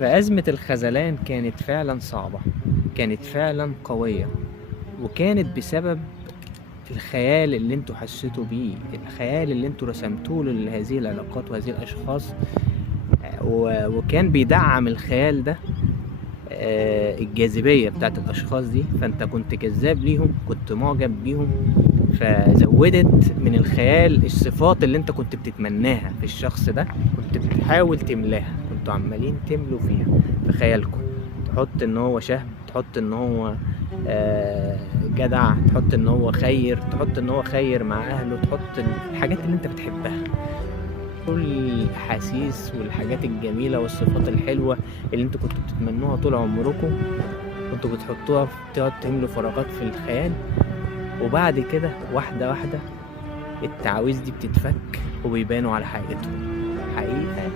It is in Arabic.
فأزمة الخذلان كانت فعلا صعبة، كانت فعلا قوية، وكانت بسبب الخيال اللي انتوا حسيتوا بيه، الخيال اللي انتوا رسمتوه لهذه العلاقات وهذه الأشخاص. وكان بيدعم الخيال ده الجاذبية بتاعت الأشخاص دي، فأنت كنت جذاب ليهم، كنت معجب بيهم، فزودت من الخيال الصفات اللي انت كنت بتتمناها في الشخص ده، كنت بتحاول تملاها، كنتوا عمالين تملوا فيها في خيالكم. تحط ان هو شهم، تحط ان هو جدع، تحط ان هو خير، تحط ان هو خير مع اهله، تحط الحاجات اللي انت بتحبها، كل الاحاسيس والحاجات الجميله والصفات الحلوه اللي انتوا كنتوا بتتمنوها طول عمركم، كنتوا بتحطوها تقعد تملوا فراغات في الخيال. وبعد كده واحده واحده التعاويذ دي بتتفك وبيبانوا على حقيقتهم، حقيقه